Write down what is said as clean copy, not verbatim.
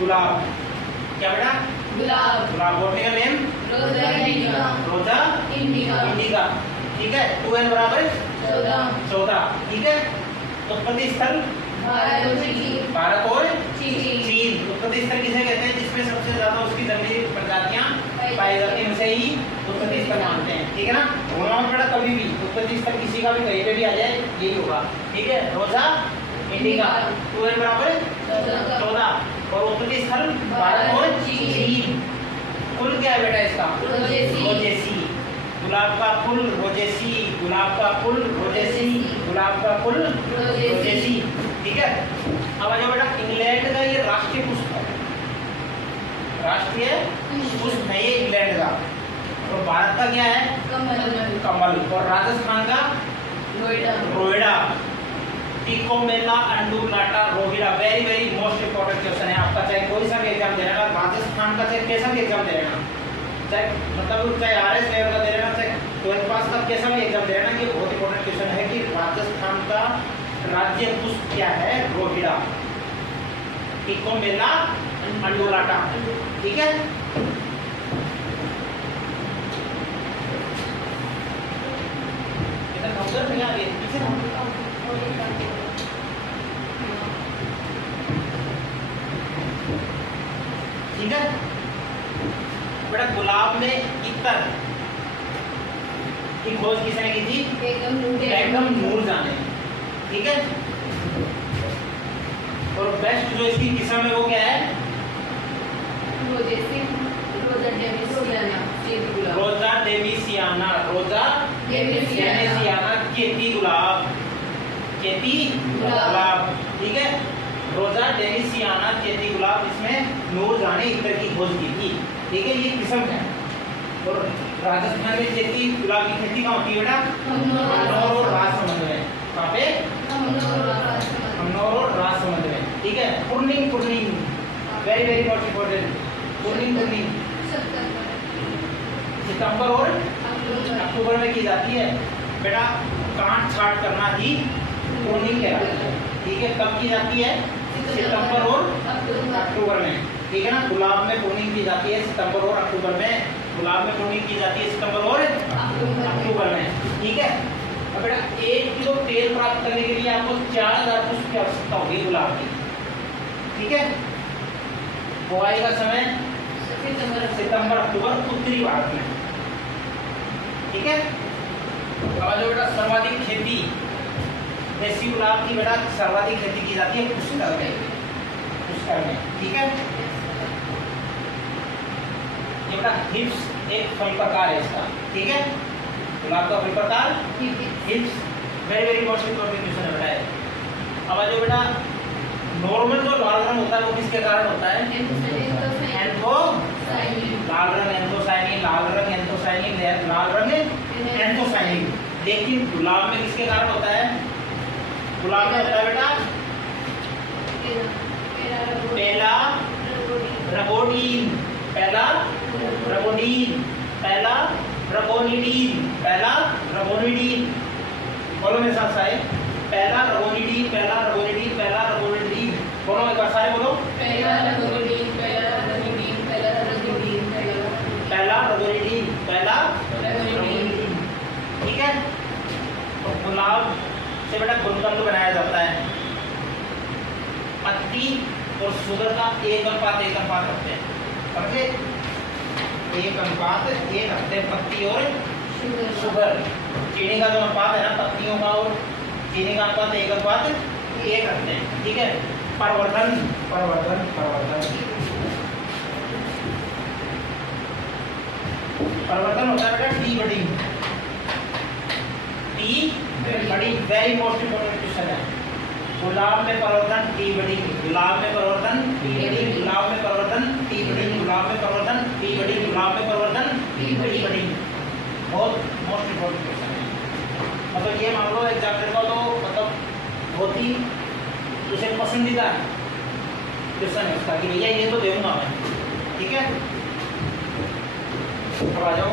गुलाब। क्या बेटा? गुलाब। गुलाब। Botanical name? Rosa indica. Rosa indica. Indica. ठीक है। 2n बराबर 14। ठीक है। उत्पत्ति स्थल? भारत और चीन। उत्पत्ति स्थल किसे कहते हैं? जिसमें सबसे ज्यादा उसकी जंगली प्रजातियां पाई जाती हैं, उसे ही उत्पत्ति स्थल मानते हैं। ठीक है ना। होना बेटा कभी भी उत्पत्ति स्थल किसी का भी कहीं पे भी आ जाए यही होगा। ठीक है। Rosa indica. 2n बराबर 14 और उत्पत्ति स्थल भारत और चीन। फुल क्या है बेटा इसका? रोजेसी। गुलाब का फूल रोजेसी। गुलाब का फूल रोजेसी। गुलाब का फूल रोजेसी। ठीक है। अब आ जाओ बेटा, इंग्लैंड का ये राष्ट्रीय पुष्प है। राष्ट्रीय पुष्प है ये इंग्लैंड का। और भारत का क्या है? कमल। और राजस्थान का? रोहिड़ा। टिकोमेला अंडुलाटा रोहिड़ा। Very very most important question है आपका, चाहे कोई सा भी एग्जाम दे लेना, राजस्थान का चाहे कैसा भी एग्जाम दे लेना, चाहे मतलब चाहे आरएस लेवल का दे लेना, चाहे 12th पास का कैसा भी एग्जाम दे लेना, ये बहुत इंपॉर्टेंट क्वेश्चन है कि राजस्थान का राज्य पुष्प क्या है? रोहिड़ा। टिकोमेला अंडुलाटा। ठीक है। उधर नहीं आ गए पीछे। ठीक है बेटा। गुलाब में इत्तर की खोज किसने की थी? बेगम नूरजहां ने। ठीक है। और बेस्ट जो इसकी किस्म है वो क्या है? रोजा डेविसियाना। रोजा डेविसियाना केती गुलाब। केती गुलाब। ठीक है। रोजा डेविसियाना केती गुलाब, इसमें नूरजहां ने इत्तर की खोज की थी। ठीक है। ये किस्म है। और राजस्थान में खेती गुलाब की खेती कहाँ होती है बेटा? कन्नौर और राजसमंद में। कहाँ पे? कन्नौर और राजसमंद में। ठीक है। पुर्निंग पुर्निंग वेरी वेरी इंपॉर्टेंट। पुर्निंग पुर्निंग सितंबर और अक्टूबर में की जाती है बेटा। काट छाट करना ही पुर्निंग कहलाता है। ठीक है। कब की जाती है? सितंबर और अक्टूबर में। ठीक है ना। गुलाब में पुर्निंग की जाती है सितंबर और अक्टूबर में। गुलाब में पुर्निंग की जाती है सितंबर और अक्टूबर में। ठीक है। अब बेटा 1 किलो तेल प्राप्त करने के लिए आपको 4000 पुष्प की आवश्यकता होगी गुलाब की। ठीक है। बुआई का समय सितंबर अक्टूबर उत्तरी भारत में। ठीक है। अब जो बेटा सर्वाधिक खेती देसी गुलाब की बेटा सर्वाधिक खेती की जाती है पुष्कर में। पुष्कर में। ठीक है। ये बेटा हिप्स एक फल प्रकार है इसका। ठीक है। गुलाब का फल प्रकार हिप्स। Very very most important question है बेटा। अब आ जाओ बेटा, नॉर्मल जो लाल रंग होता है वो किसके कारण होता है? एंथो लाल रंग एंथोसाइनिन। लाल रंग एंथोसाइनिन। लाल रंग एंथोसाइनिन। लेकिन गुलाब में किसके कारण होता है? गुलाब में होता है बेटा पहला रबोडीन। पहला रबोडीन। पहला रबोनिडीन। पहला रबोनिडीन। बोलो मेरे साथ सारे। पहला रबोनिडीन। पहला रबोनिडीन। पहला रबोनिडीन। बोलो एक बार सारे बोलो। पहला रबोनिडीन। पहला रबोनिडीन। पहला रबोनिडीन। पहला रबोनिडीन। पहला रबोनिडीन। ठीक है। तो गुलाब से बेटा गुलकंद बनाया जाता है। पत्ती और शुगर का 1:1 रखते हैं। समझे? 1:1 रखते हैं पत्ती और शुगर। चीनी का जो अनुपात है ना, पत्तियों का और चीनी का अनुपात 1:1 रखते हैं। ठीक है। प्रवर्धन प्रवर्धन प्रवर्धन प्रवर्धन होता है बेटा T budding. T budding very most important question है। गुलाब में परिवर्तन टी बडिंग। गुलाब में परिवर्तन टी बडिंग। गुलाब में परिवर्तन टी बडिंग। गुलाब में परिवर्तन टी बडिंग। गुलाब में परिवर्तन टी बडिंग। बहुत मोस्ट इंपोर्टेंट क्वेश्चन है। मतलब ये मान लो एग्जामिनर का तो मतलब बहुत ही उसे पसंदीदा क्वेश्चन है उसका कि भैया ये तो दूंगा मैं। ठीक है। अब आ जाओ